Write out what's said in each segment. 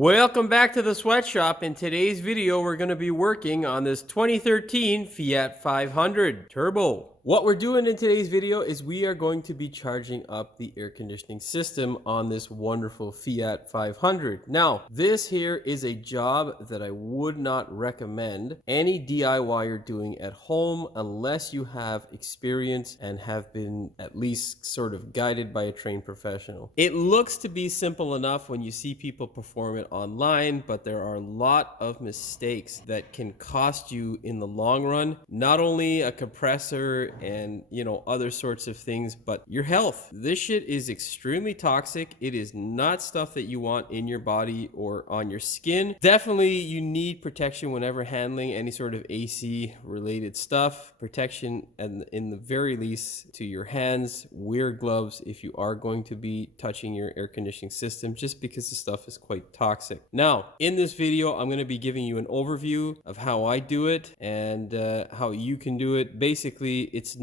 Welcome back to the sweatshop. In today's video, we're going to be working on this 2013 Fiat 500 Turbo. What we're doing in today's video is we are going to be charging up the air conditioning system on this wonderful Fiat 500. Now, this here is a job that I would not recommend any DIYer doing at home unless you have experience and have been at least sort of guided by a trained professional. It looks to be simple enough when you see people perform it online, but there are a lot of mistakes that can cost you in the long run, not only a compressor and other sorts of things, but your health. This shit is extremely toxic. It is not stuff that you want in your body or on your skin. Definitely you need protection whenever handling any sort of AC related stuff. Protection, and in the very least to your hands. Wear gloves if you are going to be touching your air conditioning system, just because the stuff is quite toxic. Now, in this video, I'm going to be giving you an overview of how I do it and how you can do it. Basically, it's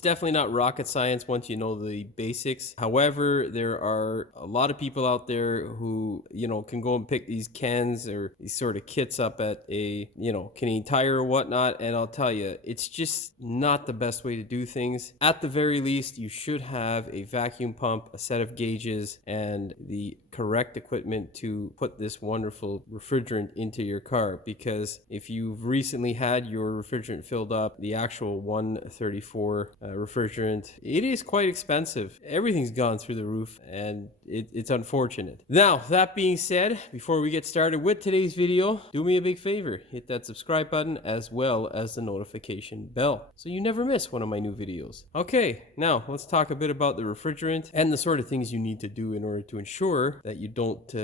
definitely not rocket science once you know the basics. However, there are a lot of people out there who, can go and pick these cans or these sort of kits up at a, Canadian Tire or whatnot. And I'll tell you, it's just not the best way to do things. At the very least, you should have a vacuum pump, a set of gauges, and the correct equipment to put this wonderful refrigerant into your car. Because if you've recently had your refrigerant filled up, the actual 134 refrigerant, it is quite expensive. Everything's gone through the roof, and it's unfortunate. Now, that being said, before we get started with today's video, do me a big favor, hit that subscribe button as well as the notification bell so you never miss one of my new videos. Okay, now let's talk a bit about the refrigerant and the sort of things you need to do in order to ensure that you don't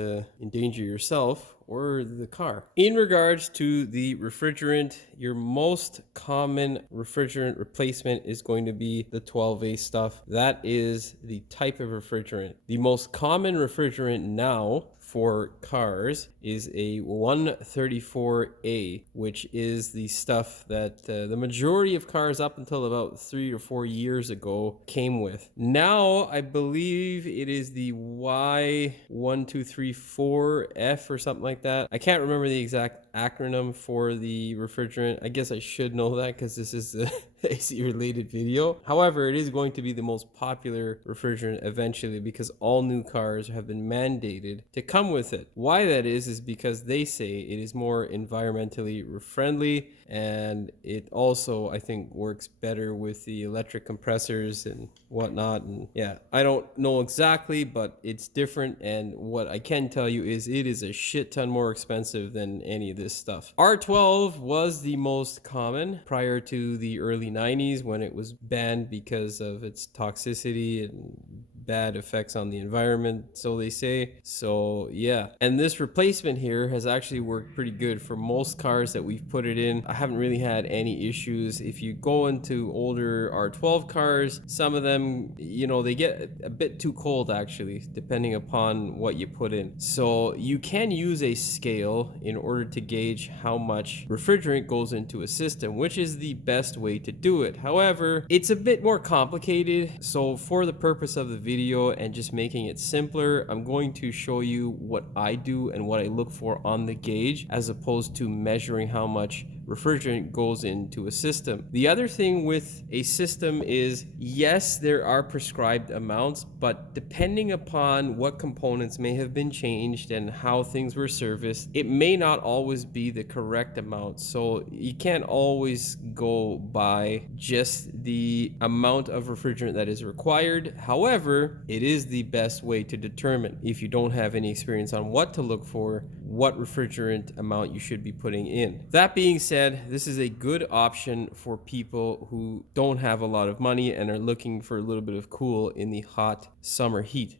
endanger yourself or the car. In regards to the refrigerant, your most common refrigerant replacement is going to be the 12A stuff. That is the type of refrigerant. The most common refrigerant now for cars is a 134A, which is the stuff that the majority of cars up until about 3 or 4 years ago came with. Now, I believe it is the Y1234F or something like that. I can't remember the exact acronym for the refrigerant. I guess I should know that because this is a AC related video. However, it is going to be the most popular refrigerant eventually because all new cars have been mandated to come with it. Why that is because they say it is more environmentally friendly, and it also, I think, works better with the electric compressors and whatnot. And yeah, I don't know exactly, but it's different. And what I can tell you is it is a shit ton more expensive than any of this stuff. R12 was the most common prior to the early 90s when it was banned because of its toxicity and bad effects on the environment, so they say. So yeah, and this replacement here has actually worked pretty good for most cars that we've put it in. I haven't really had any issues. If you go into older R12 cars, some of them, they get a bit too cold actually, depending upon what you put in. So you can use a scale in order to gauge how much refrigerant goes into a system, which is the best way to do it. However, it's a bit more complicated. So for the purpose of the video and just making it simpler, I'm going to show you what I do and what I look for on the gauge, as opposed to measuring how much refrigerant goes into a system. The other thing with a system is, yes, there are prescribed amounts, but depending upon what components may have been changed and how things were serviced, it may not always be the correct amount. So you can't always go by just the amount of refrigerant that is required. However, it is the best way to determine, if you don't have any experience on what to look for, what refrigerant amount you should be putting in. That being said, this is a good option for people who don't have a lot of money and are looking for a little bit of cool in the hot summer heat.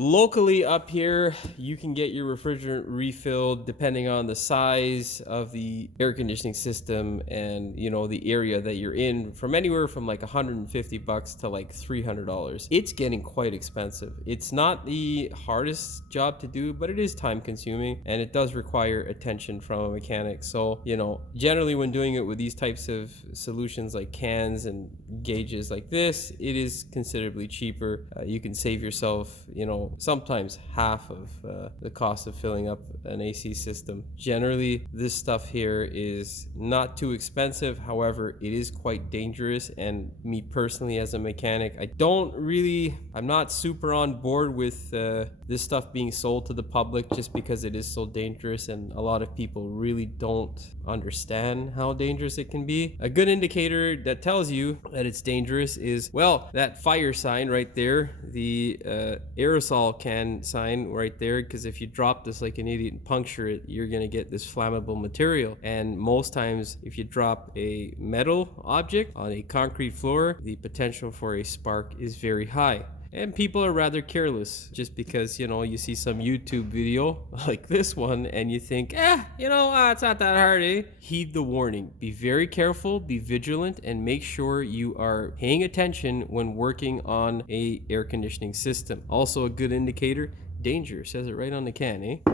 Locally up here, you can get your refrigerant refilled depending on the size of the air conditioning system and, the area that you're in, from anywhere from like $150 to like $300. It's getting quite expensive. It's not the hardest job to do, but it is time consuming and it does require attention from a mechanic. So, generally when doing it with these types of solutions like cans and gauges like this, it is considerably cheaper. You can save yourself, sometimes half of the cost of filling up an AC system. Generally, this stuff here is not too expensive. However, it is quite dangerous, and me personally as a mechanic, I'm not super on board with this stuff being sold to the public just because it is so dangerous, and a lot of people really don't understand how dangerous it can be. A good indicator that tells you that it's dangerous is, well, that fire sign right there, the aerosol can sign right there, because if you drop this like an idiot and puncture it, you're gonna get this flammable material. And most times if you drop a metal object on a concrete floor, the potential for a spark is very high. And people are rather careless just because, you see some YouTube video like this one and you think, it's not that hard, eh? Heed the warning. Be very careful, be vigilant, and make sure you are paying attention when working on a air conditioning system. Also a good indicator, danger, says it right on the can, eh?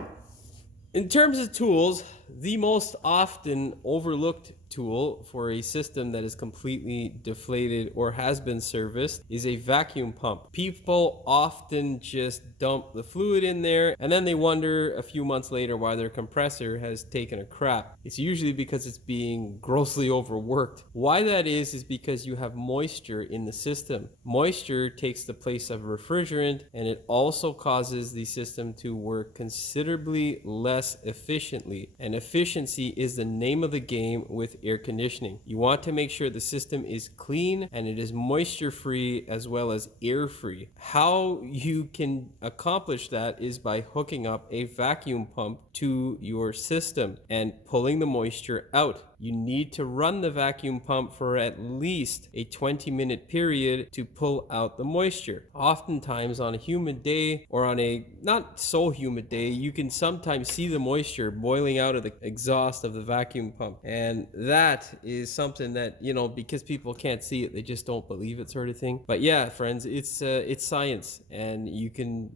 In terms of tools, the most often overlooked tool for a system that is completely deflated or has been serviced is a vacuum pump. People often just dump the fluid in there and then they wonder a few months later why their compressor has taken a crap. It's usually because it's being grossly overworked. Why that is because you have moisture in the system. Moisture takes the place of refrigerant, and it also causes the system to work considerably less efficiently. And efficiency is the name of the game with air conditioning. You want to make sure the system is clean and it is moisture free as well as air free. How you can accomplish that is by hooking up a vacuum pump to your system and pulling the moisture out. You need to run the vacuum pump for at least a 20-minute period to pull out the moisture. Oftentimes on a humid day or on a not so humid day, you can sometimes see the moisture boiling out of the exhaust of the vacuum pump. And that is something that, because people can't see it, they just don't believe it, sort of thing. But yeah, friends, it's science, and you can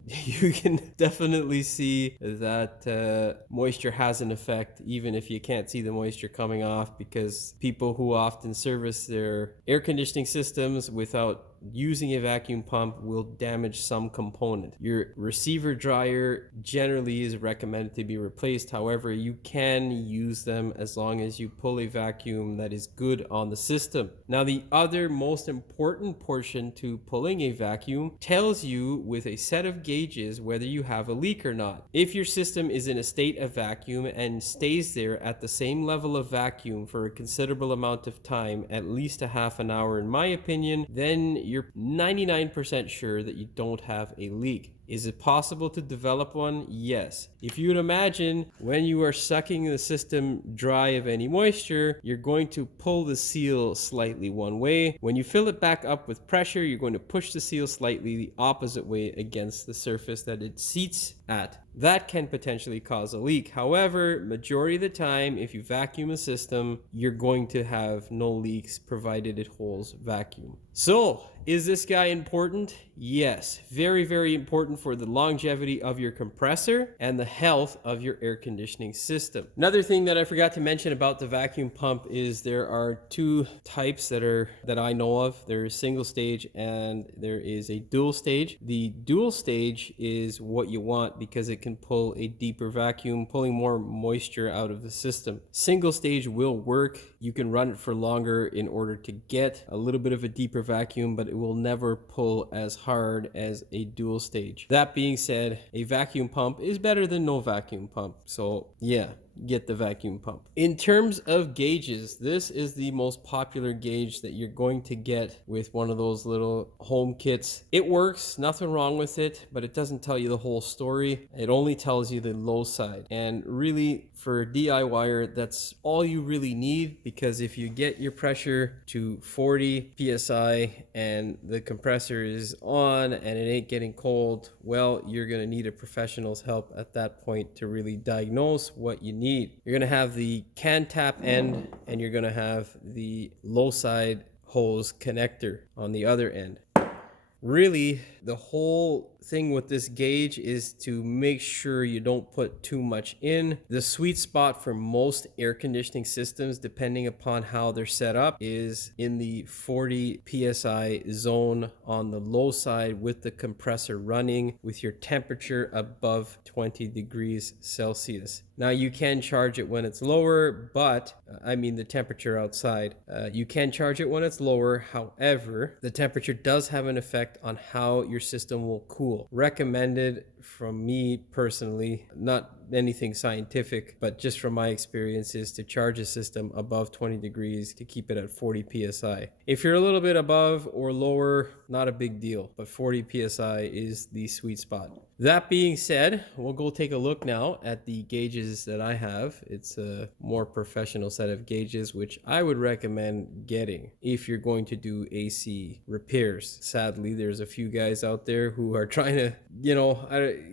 definitely see that moisture has an effect even if you can't see the moisture coming off, because people who often service their air conditioning systems without using a vacuum pump will damage some component. Your receiver dryer generally is recommended to be replaced. However, you can use them as long as you pull a vacuum that is good on the system. Now, the other most important portion to pulling a vacuum tells you with a set of gauges whether you have a leak or not. If your system is in a state of vacuum and stays there at the same level of vacuum for a considerable amount of time, at least a half an hour in my opinion, then you're 99% sure that you don't have a leak. Is it possible to develop one? Yes. If you would imagine, when you are sucking the system dry of any moisture, you're going to pull the seal slightly one way. When you fill it back up with pressure, you're going to push the seal slightly the opposite way against the surface that it seats at. That can potentially cause a leak. However, majority of the time, if you vacuum a system, you're going to have no leaks provided it holds vacuum. So, is this guy important? Yes, very, very important for the longevity of your compressor and the health of your air conditioning system. Another thing that I forgot to mention about the vacuum pump is there are two types that I know of. There's single stage and there is a dual stage. The dual stage is what you want because it can pull a deeper vacuum, pulling more moisture out of the system. Single stage will work. You can run it for longer in order to get a little bit of a deeper vacuum, but it will never pull as hard as a dual stage. That being said, a vacuum pump is better than no vacuum pump. So yeah, get the vacuum pump. In terms of gauges, this is the most popular gauge that you're going to get with one of those little home kits. It works, nothing wrong with it, but it doesn't tell you the whole story. It only tells you the low side. And really, for a DIYer, that's all you really need, because if you get your pressure to 40 psi and the compressor is on and it ain't getting cold, well, you're going to need a professional's help at that point to really diagnose what you need. You're going to have the can tap end and you're going to have the low side hose connector on the other end. Really, the whole thing with this gauge is to make sure you don't put too much in. The sweet spot for most air conditioning systems, depending upon how they're set up, is in the 40 psi zone on the low side with the compressor running with your temperature above 20 degrees Celsius. Now you can charge it when it's lower, but I mean the temperature outside. You can charge it when it's lower. However, the temperature does have an effect on how your system will cool. Recommended from me personally, not anything scientific, but just from my experiences, to charge a system above 20 degrees to keep it at 40 psi. If you're a little bit above or lower, not a big deal, but 40 psi is the sweet spot. That being said, we'll go take a look now at the gauges that I have. It's a more professional set of gauges, which I would recommend getting if you're going to do AC repairs. Sadly, there's a few guys out there who are trying to,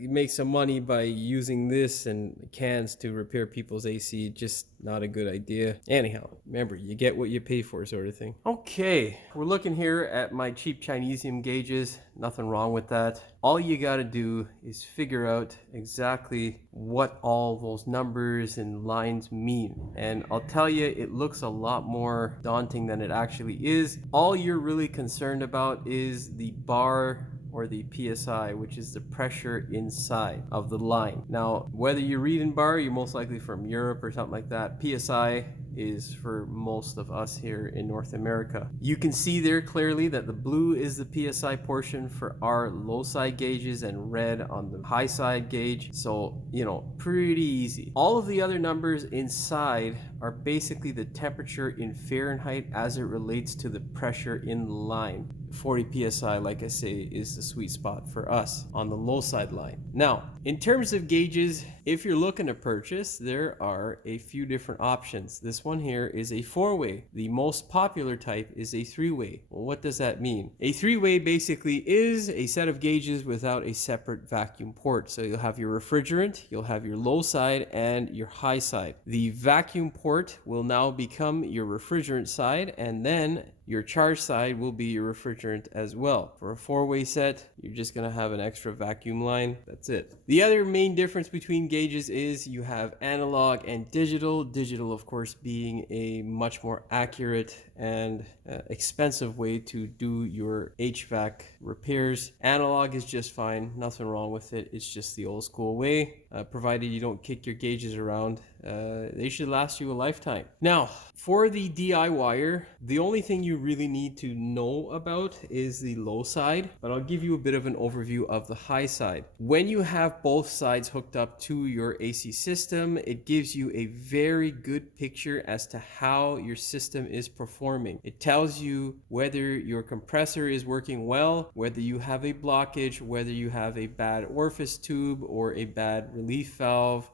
make some money by using this and cans to repair people's AC. Just not a good idea. Anyhow, remember, you get what you pay for, sort of thing. Okay, we're looking here at my cheap Chinesium gauges. Nothing wrong with that. All you got to do is figure out exactly what all those numbers and lines mean. And I'll tell you, it looks a lot more daunting than it actually is. All you're really concerned about is the bar or the PSI, which is the pressure inside of the line. Now, whether you read in bar, you're most likely from Europe or something like that. PSI is for most of us here in North America. You can see there clearly that the blue is the PSI portion for our low side gauges and red on the high side gauge. So, pretty easy. All of the other numbers inside are basically the temperature in Fahrenheit as it relates to the pressure in the line. 40 psi, like I say, is the sweet spot for us on the low side line. Now, in terms of gauges, if you're looking to purchase, there are a few different options. This one here is a 4-way. The most popular type is a 3-way. Well, what does that mean? A 3-way basically is a set of gauges without a separate vacuum port. So you'll have your refrigerant, you'll have your low side, and your high side. The vacuum port will now become your refrigerant side, and then your charge side will be your refrigerant as well. For a 4-way set, you're just gonna have an extra vacuum line. That's it. The other main difference between gauges is you have analog and digital. Digital, of course, being a much more accurate and expensive way to do your HVAC repairs. Analog is just fine, nothing wrong with it. It's just the old school way. Provided you don't kick your gauges around, they should last you a lifetime. Now, for the DIYer, the only thing you really need to know about is the low side, but I'll give you a bit of an overview of the high side. When you have both sides hooked up to your AC system, it gives you a very good picture as to how your system is performing. It tells you whether your compressor is working well, whether you have a blockage, whether you have a bad orifice tube or a bad relief valve,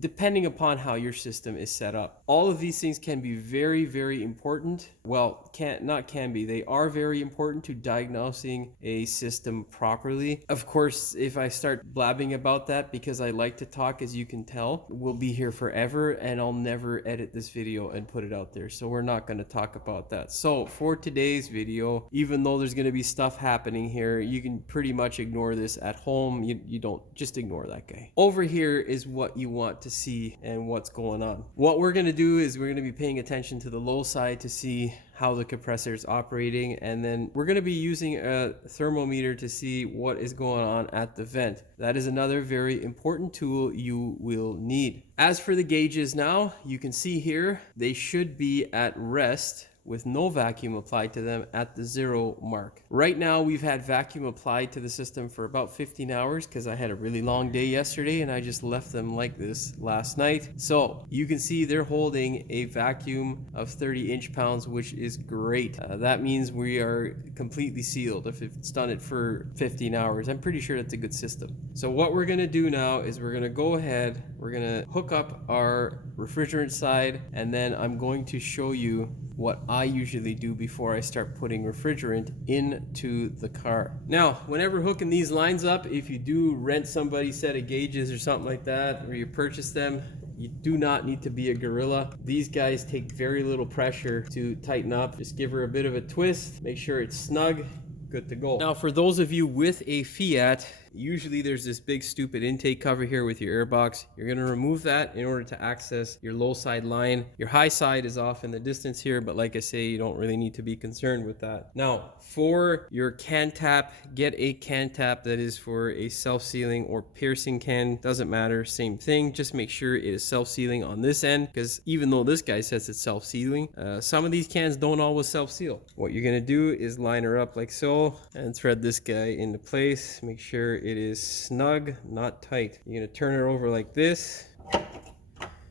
depending upon how your system is set up. All of these things can be very, very important. Well, they are very important to diagnosing a system properly. Of course, if I start blabbing about that, because I like to talk, as you can tell, we'll be here forever and I'll never edit this video and put it out there. So we're not going to talk about that. So for today's video, even though there's going to be stuff happening here, you can pretty much ignore this at home. You don't, just ignore that guy. Over here is what you want to see and what's going on. What we're going to do is we're going to be paying attention to the low side to see how the compressor is operating, and then we're going to be using a thermometer to see what is going on at the vent. That is another very important tool you will need. As for the gauges now, you can see here they should be at rest with no vacuum applied to them at the 0 mark. Right now we've had vacuum applied to the system for about 15 hours because I had a really long day yesterday and I just left them like this last night. So you can see they're holding a vacuum of 30 inch-pounds, which is great. That means we are completely sealed if it's done it for 15 hours. I'm pretty sure that's a good system. So what we're gonna do now is we're gonna go ahead, we're gonna hook up our refrigerant side, and then I'm going to show you what I usually do before I start putting refrigerant into the car. Now, whenever hooking these lines up, if you do rent somebody's set of gauges or something like that, or you purchase them, you do not need to be a gorilla. These guys take very little pressure to tighten up. Just give her a bit of a twist, make sure it's snug, good to go. Now, for those of you with a Fiat, usually there's this big stupid intake cover here with your airbox. You're going to remove that in order to access your low side line. Your high side is off in the distance here, but like I say, you don't really need to be concerned with that. Now, for your can tap, get a can tap that is for a self-sealing or piercing can. Doesn't matter, same thing. Just make sure it is self-sealing on this end, because even though this guy says it's self-sealing, some of these cans don't always self-seal. What you're going to do is line her up like so and thread this guy into place. Make sure it is snug, not tight. You're going to turn it over like this.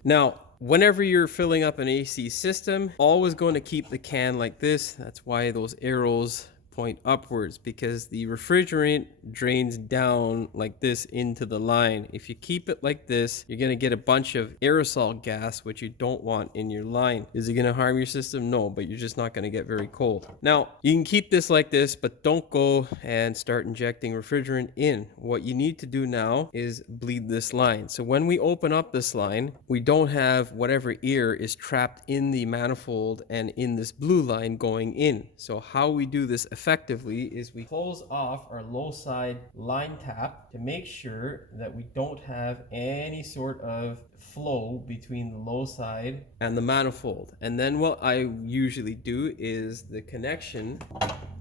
Now, whenever you're filling up an AC system, always going to keep the can like this. That's why those arrows point upwards, because the refrigerant drains down like this into the line. If you keep it like this, you're going to get a bunch of aerosol gas, which you don't want in your line. Is it going to harm your system? No, but you're just not going to get very cold. Now, you can keep this like this, but don't go and start injecting refrigerant in. What you need to do now is bleed this line. So when we open up this line, we don't have whatever air is trapped in the manifold and in this blue line going in. So how we do this effectively is we close off our low side line tap to make sure that we don't have any sort of flow between the low side and the manifold. And then what I usually do is the connection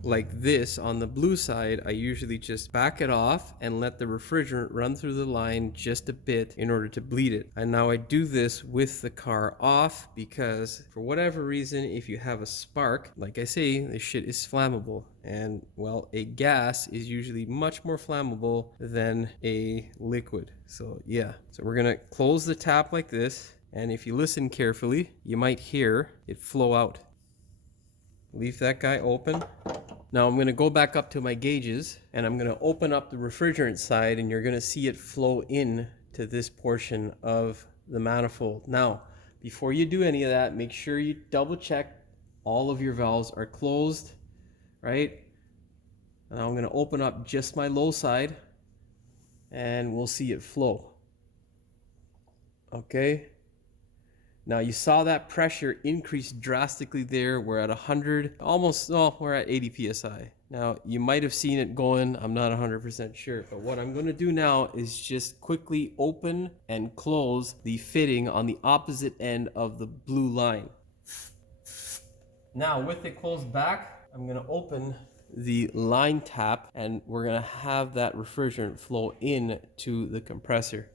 like this on the blue side, I usually just back it off and let the refrigerant run through the line just a bit in order to bleed it. And now I do this with the car off, because for whatever reason, if you have a spark, like I say, this shit is flammable. And well, a gas is usually much more flammable than a liquid. So yeah, so we're gonna close the tap like this. And if you listen carefully, you might hear it flow out. Leave that guy open. Now I'm going to go back up to my gauges and I'm going to open up the refrigerant side, and you're going to see it flow in to this portion of the manifold. Now, before you do any of that, make sure you double check all of your valves are closed, right? Now I'm going to open up just my low side and we'll see it flow. Okay. Now you saw that pressure increase drastically there. We're at 100, almost, oh, we're at 80 psi. Now you might have seen it going, I'm not 100% sure, but what I'm going to do now is just quickly open and close the fitting on the opposite end of the blue line. Now with it closed back, I'm going to open the line tap and we're going to have that refrigerant flow in to the compressor.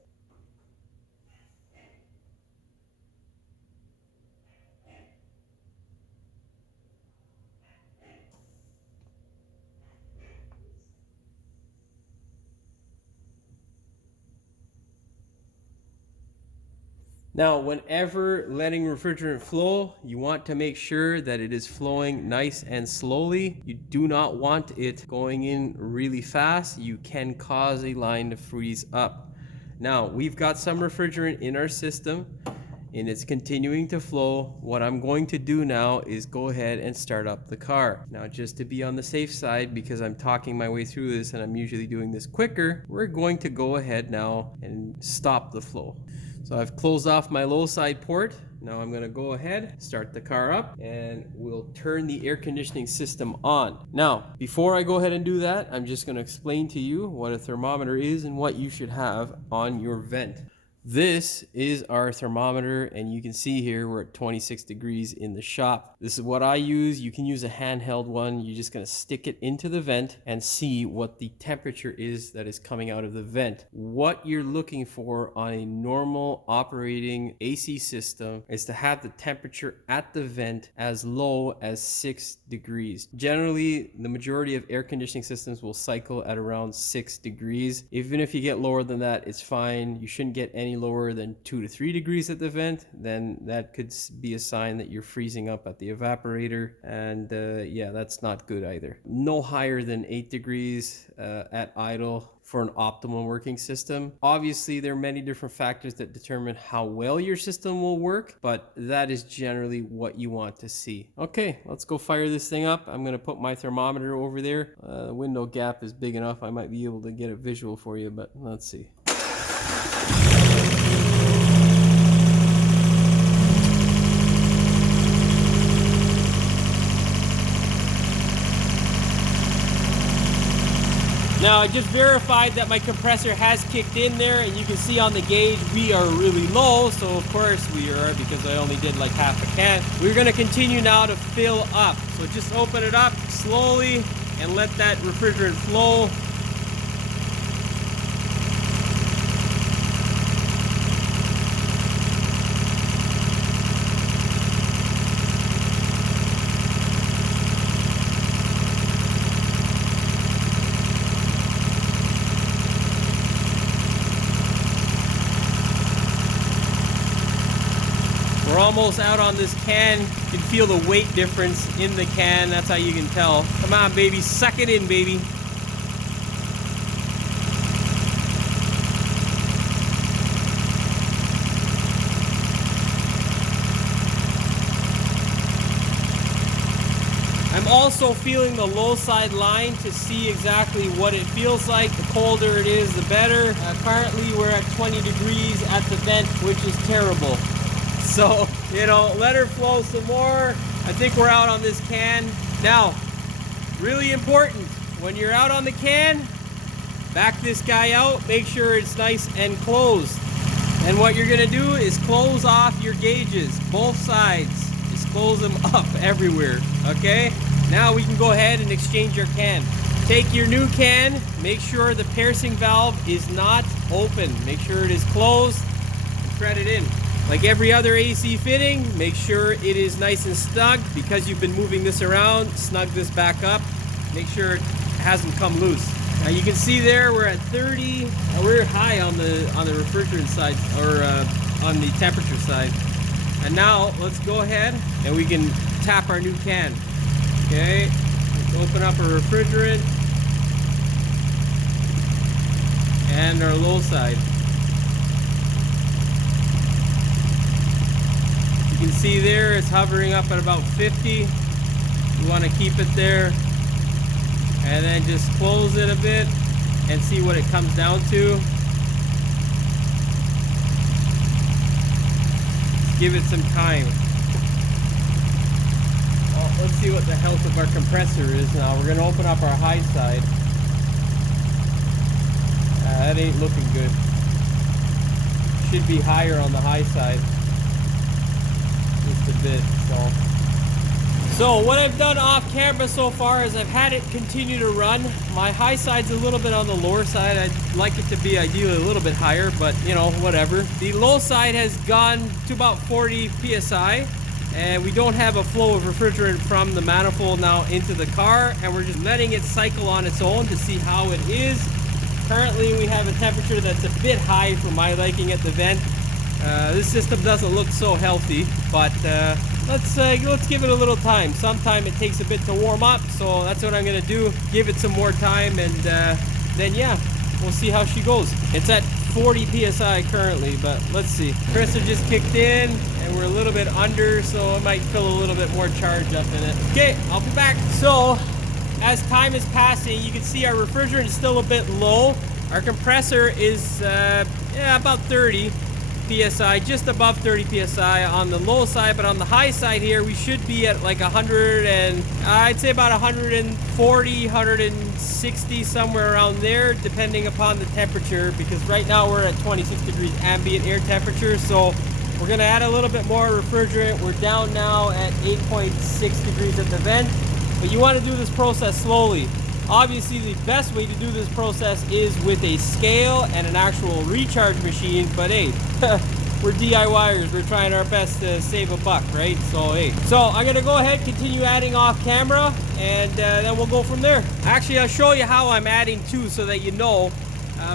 Now, whenever letting refrigerant flow, you want to make sure that it is flowing nice and slowly. You do not want it going in really fast. You can cause a line to freeze up. Now, we've got some refrigerant in our system and it's continuing to flow. What I'm going to do now is go ahead and start up the car. Now, just to be on the safe side, because I'm talking my way through this and I'm usually doing this quicker, we're going to go ahead now and stop the flow. So I've closed off my low side port. Now I'm going to go ahead, start the car up, and we'll turn the air conditioning system on. Now, before I go ahead and do that, I'm just going to explain to you what a thermometer is and what you should have on your vent. This is our thermometer, and you can see here we're at 26 degrees in the shop. This is what I use. You can use a handheld one. You're just going to stick it into the vent and see what the temperature is that is coming out of the vent. What you're looking for on a normal operating AC system is to have the temperature at the vent as low as 6 degrees. Generally, the majority of air conditioning systems will cycle at around 6 degrees. Even if you get lower than that, it's fine. You shouldn't get any lower than 2 to 3 degrees at the vent. Then that could be a sign that you're freezing up at the evaporator, and yeah, that's not good either. No higher than 8 degrees at idle for an optimal working system. Obviously, there are many different factors that determine how well your system will work, but that is generally what you want to see. Okay, let's go fire this thing up. I'm gonna put my thermometer over there. The window gap is big enough, I might be able to get a visual for you, but let's see. Now I just verified that my compressor has kicked in there, and you can see on the gauge we are really low, so of course we are, because I only did like half a can. We're gonna continue now to fill up. So just open it up slowly and let that refrigerant flow. We're almost out on this can. You can feel the weight difference in the can. That's how you can tell. Come on, baby. Suck it in, baby. I'm also feeling the low side line to see exactly what it feels like. The colder it is, the better. Currently, we're at 20 degrees at the vent, which is terrible. So, you know, let her flow some more. I think we're out on this can. Now, really important, when you're out on the can, back this guy out, make sure it's nice and closed. And what you're gonna do is close off your gauges, both sides. Just close them up everywhere, okay? Now we can go ahead and exchange your can. Take your new can, make sure the piercing valve is not open. Make sure it is closed and thread it in. Like every other AC fitting, make sure it is nice and snug. Because you've been moving this around, snug this back up. Make sure it hasn't come loose. Now you can see there we're at 30. We're high on the refrigerant side, or on the temperature side. And now let's go ahead and we can tap our new can. Okay, let's open up our refrigerant and our low side. You can see there it's hovering up at about 50. You want to keep it there, and then just close it a bit and see what it comes down to. Just give it some time. Well, let's see what the health of our compressor is now. We're going to open up our high side. That ain't looking good. Should be higher on the high side. Just a bit, so what I've done off camera so far is I've had it continue to run. My high side's a little bit on the lower side. I'd like it to be ideally a little bit higher, but you know, whatever. The low side has gone to about 40 psi, and we don't have a flow of refrigerant from the manifold now into the car, and we're just letting it cycle on its own to see how it is. Currently we have a temperature that's a bit high for my liking at the vent. This system doesn't look so healthy, but let's give it a little time. Sometime it takes a bit to warm up, so that's what I'm gonna do. Give it some more time, and then yeah, we'll see how she goes. It's at 40 psi currently, but let's see. Compressor just kicked in, and we're a little bit under, so it might feel a little bit more charge up in it. Okay, I'll be back. So, as time is passing, you can see our refrigerant is still a bit low. Our compressor is about 30 psi, just above 30 psi on the low side, but on the high side here we should be at like 100 and I'd say about 140, 160, somewhere around there, depending upon the temperature, because right now we're at 26 degrees ambient air temperature, so we're gonna add a little bit more refrigerant. We're down now at 8.6 degrees at the vent, but you want to do this process slowly. Obviously, the best way to do this process is with a scale and an actual recharge machine, but hey, we're DIYers. We're trying our best to save a buck, right? So, hey. So, I'm going to go ahead, continue adding off camera, and then we'll go from there. Actually, I'll show you how I'm adding too, so that you know.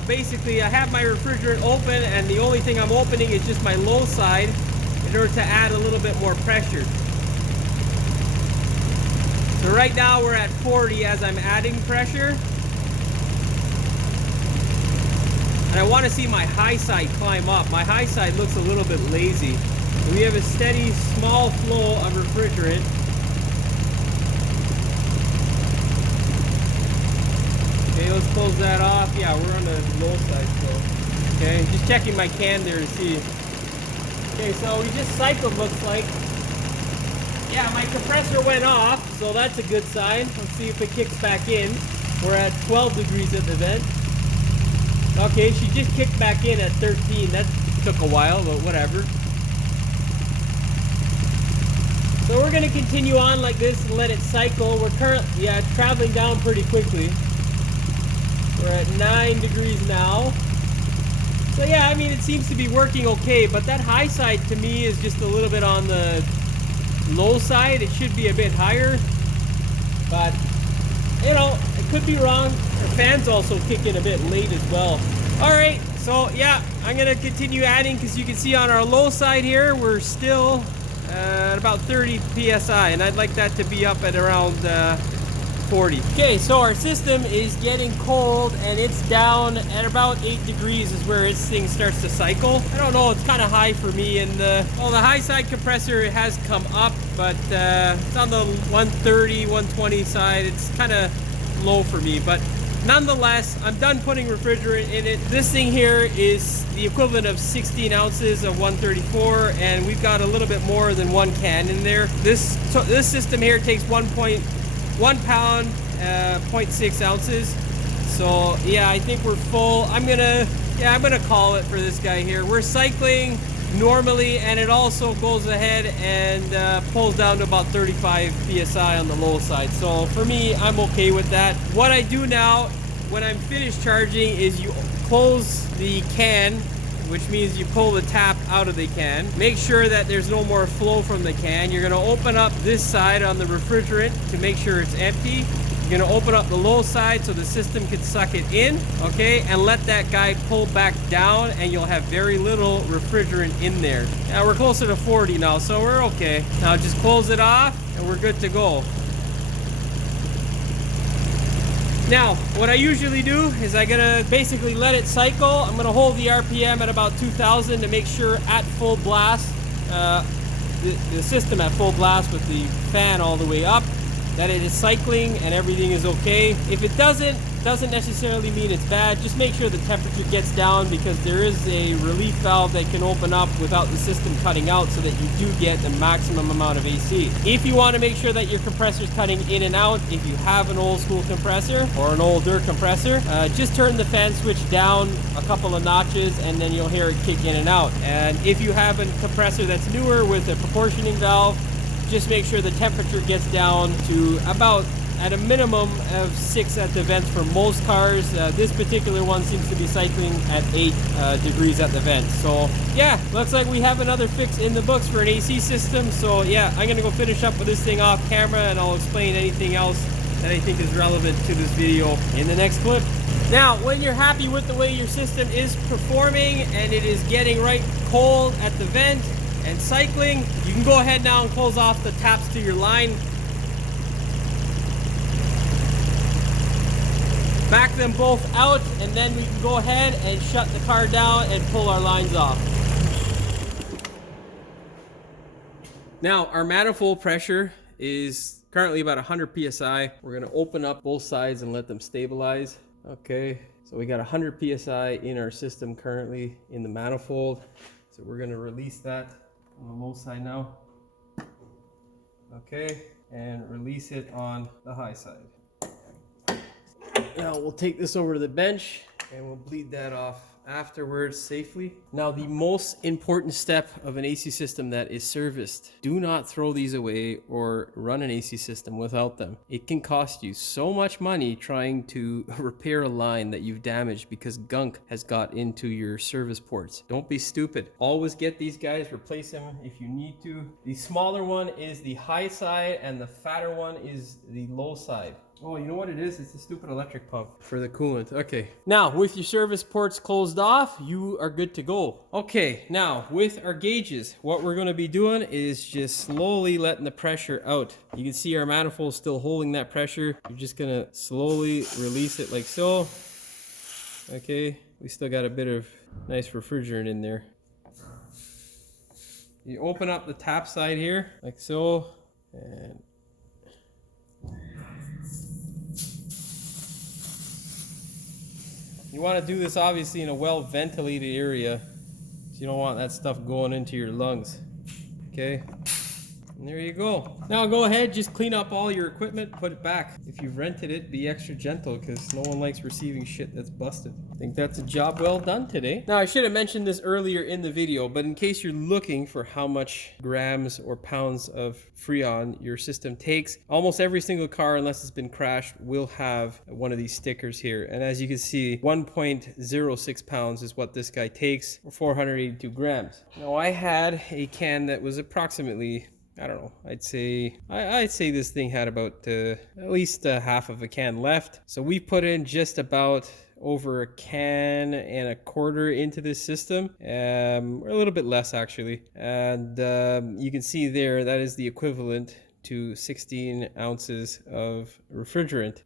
Basically, I have my refrigerant open, and the only thing I'm opening is just my low side in order to add a little bit more pressure. So right now we're at 40 as I'm adding pressure. And I want to see my high side climb up. My high side looks a little bit lazy. And we have a steady, small flow of refrigerant. Okay, let's close that off. Yeah, we're on the low side still. Okay, just checking my can there to see. Okay, so we just cycled, looks like. Yeah, my compressor went off, so that's a good sign. Let's see if it kicks back in. We're at 12 degrees at the vent. Okay, she just kicked back in at 13. That took a while, but whatever. So we're gonna continue on like this and let it cycle. We're currently, traveling down pretty quickly. We're at 9 degrees now. So yeah, I mean, it seems to be working okay, but that high side to me is just a little bit on the low side. It should be a bit higher, but you know, I could be wrong. The fans also kick in a bit late as well. All right, so yeah, I'm gonna continue adding because you can see on our low side here, we're still at about 30 PSI, and I'd like that to be up at around 40. Okay, so our system is getting cold and it's down at about 8 degrees is where this thing starts to cycle. I don't know, it's kind of high for me, and the high side compressor has come up, but it's on the 130, 120 side. It's kind of low for me, but nonetheless, I'm done putting refrigerant in it. This thing here is the equivalent of 16 ounces of 134, and we've got a little bit more than 1 can in there. This system here takes 1 pound, 0.6 ounces. So yeah, I think we're full. I'm gonna call it for this guy here. We're cycling normally, and it also goes ahead and pulls down to about 35 psi on the low side. So for me, I'm okay with that. What I do now when I'm finished charging is you close the can, which means you pull the tap out of the can. Make sure that there's no more flow from the can. You're gonna open up this side on the refrigerant to make sure it's empty. You're gonna open up the low side so the system can suck it in, okay? And let that guy pull back down, and you'll have very little refrigerant in there. Now we're closer to 40 now, so we're okay. Now just close it off and we're good to go. Now, what I usually do is I'm gonna basically let it cycle. I'm gonna hold the RPM at about 2,000 to make sure at full blast, the system at full blast with the fan all the way up, that it is cycling and everything is okay. If it doesn't necessarily mean it's bad. Just make sure the temperature gets down, because there is a relief valve that can open up without the system cutting out, so that you do get the maximum amount of AC. If you want to make sure that your compressor is cutting in and out, if you have an old school compressor or an older compressor, just turn the fan switch down a couple of notches and then you'll hear it kick in and out. And if you have a compressor that's newer with a proportioning valve, just make sure the temperature gets down to about, at a minimum of 6 at the vents for most cars. This particular one seems to be cycling at 8 degrees at the vent. So yeah, looks like we have another fix in the books for an AC system. So yeah, I'm gonna go finish up with this thing off camera, and I'll explain anything else that I think is relevant to this video in the next clip. Now, when you're happy with the way your system is performing and it is getting right cold at the vent and cycling, you can go ahead now and close off the taps to your line. Back them both out, and then we can go ahead and shut the car down and pull our lines off. Now, our manifold pressure is currently about 100 PSI. We're gonna open up both sides and let them stabilize. Okay, so we got 100 PSI in our system currently in the manifold. So we're gonna release that on the low side now. Okay, and release it on the high side. Now we'll take this over to the bench and we'll bleed that off afterwards safely. Now, the most important step of an AC system that is serviced: do not throw these away or run an AC system without them. It can cost you so much money trying to repair a line that you've damaged because gunk has got into your service ports. Don't be stupid. Always get these guys, replace them if you need to. The smaller one is the high side and the fatter one is the low side. Oh, you know what it is? It's a stupid electric pump for the coolant. Okay. Now, with your service ports closed off, you are good to go. Okay, now with our gauges, what we're going to be doing is just slowly letting the pressure out. You can see our manifold still holding that pressure. You're just going to slowly release it like so. Okay, we still got a bit of nice refrigerant in there. You open up the tap side here like so, and you want to do this obviously in a well ventilated area, so you don't want that stuff going into your lungs. Okay, And there you go. Now go ahead, just clean up all your equipment, put it back. If you've rented it, be extra gentle because no one likes receiving shit that's busted. I think that's a job well done today. Now I should have mentioned this earlier in the video, but in case you're looking for how much grams or pounds of Freon your system takes, almost every single car, unless it's been crashed, will have one of these stickers here. And as you can see, 1.06 pounds is what this guy takes, or 482 grams. Now I had a can that was approximately, I don't know, I'd say this thing had about at least half of a can left. So we put in just about over a can and a quarter into this system, or a little bit less actually. And you can see there, that is the equivalent to 16 ounces of refrigerant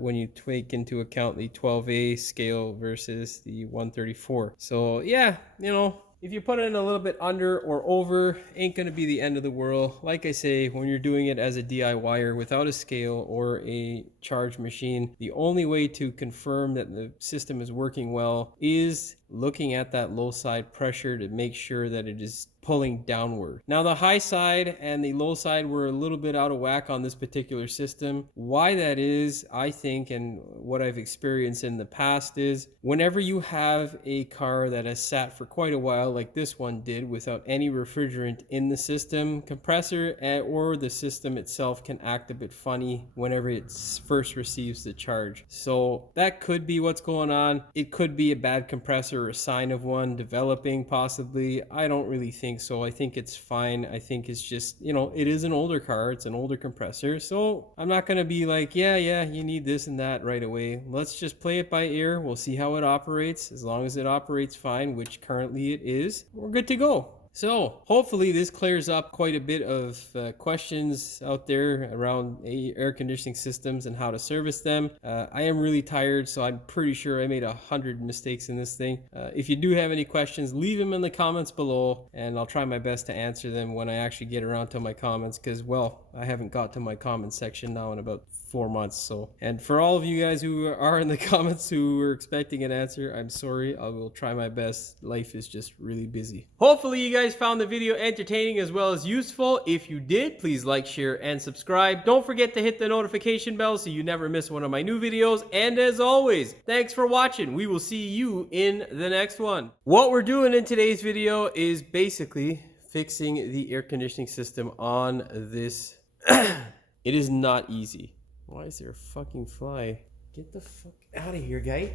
when you take into account the 12A scale versus the 134. So yeah, you know, if you put in a little bit under or over, ain't gonna be the end of the world. Like I say, when you're doing it as a DIYer without a scale or a charge machine, the only way to confirm that the system is working well is looking at that low side pressure to make sure that it is pulling downward. Now the high side and the low side were a little bit out of whack on this particular system. Why that is, I think, and what I've experienced in the past is, whenever you have a car that has sat for quite a while, like this one did, without any refrigerant in the system, compressor or the system itself can act a bit funny whenever it first receives the charge. So that could be what's going on. It could be a bad compressor or a sign of one developing possibly. I don't really think so. I think it's fine. I think it's just, you know, it is an older car. It's an older compressor. So I'm not going to be like, yeah, you need this and that right away. Let's just play it by ear. We'll see how it operates. As long as it operates fine, which currently it is, we're good to go. So hopefully this clears up quite a bit of questions out there around air conditioning systems and how to service them. I am really tired, so I'm pretty sure I made 100 mistakes in this thing. If you do have any questions, leave them in the comments below, and I'll try my best to answer them when I actually get around to my comments, because, well, I haven't got to my comments section now in about 4 months. So, and for all of you guys who are in the comments who were expecting an answer, I'm sorry. I will try my best. Life is just really busy. Hopefully you guys found the video entertaining as well as useful. If you did, please like, share, and subscribe. Don't forget to hit the notification bell so you never miss one of my new videos. And as always, thanks for watching. We will see you in the next one. What we're doing in today's video is basically fixing the air conditioning system on this. It is not easy. Why is there a fucking fly? Get the fuck out of here, guy.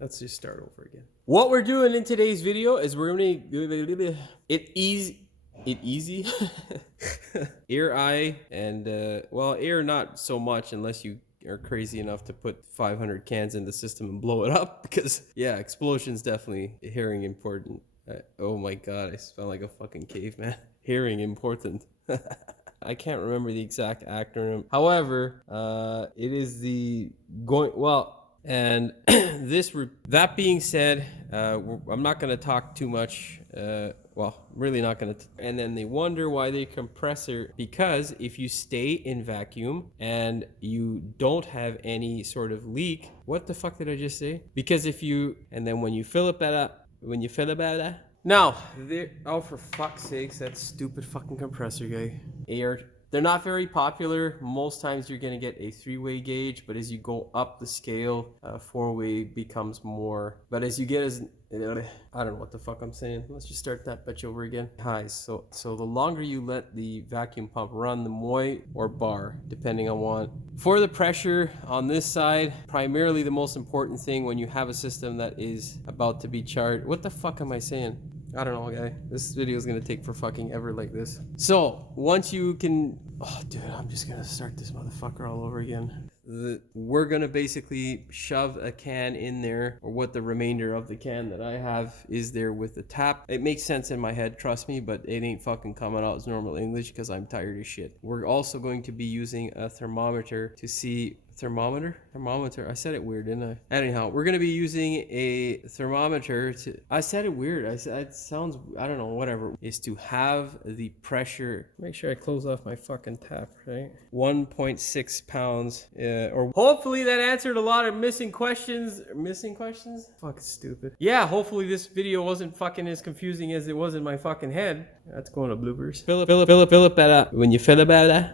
Let's just start over again. What we're doing in today's video is we're gonna easy air eye and well, air not so much unless you are crazy enough to put 500 cans in the system and blow it up, because yeah, explosions definitely hearing important. Oh my god, I sound like a fucking caveman. Hearing important. I can't remember the exact acronym. However, it is the going well. And that being said, I'm not going to talk too much. Well, really not going to. And then they wonder why they compressor, because if you stay in vacuum and you don't have any sort of leak, what the fuck did I just say? Because if you, and then when you fill it up, now, oh, for fuck's sakes, that stupid fucking compressor guy. They're not very popular. Most times you're going to get a 3-way gauge, but as you go up the scale, 4-way becomes more. But as you get I don't know what the fuck I'm saying. Let's just start that bitch over again. Highs. So the longer you let the vacuum pump run, the more, or bar, depending on what. For the pressure on this side, primarily the most important thing when you have a system that is about to be charged. What the fuck am I saying? I don't know, guy. This video is gonna take for fucking ever like this. So once you can, oh dude, I'm just gonna start this motherfucker all over again. We're gonna basically shove a can in there, or what the remainder of the can that I have is there with the tap. It makes sense in my head, trust me, but it ain't fucking coming out as normal English because I'm tired as shit. We're also going to be using a thermometer to see Thermometer. I said it weird, didn't I? Anyhow, we're gonna be using a thermometer to. I said it weird. It sounds. I don't know. Whatever. Is to have the pressure. Make sure I close off my fucking tap. Right. 1.6 pounds. Or hopefully that answered a lot of missing questions. Missing questions? Fucking stupid. Yeah. Hopefully this video wasn't fucking as confusing as it was in my fucking head. That's going to bloopers. Philip. When you feel about that.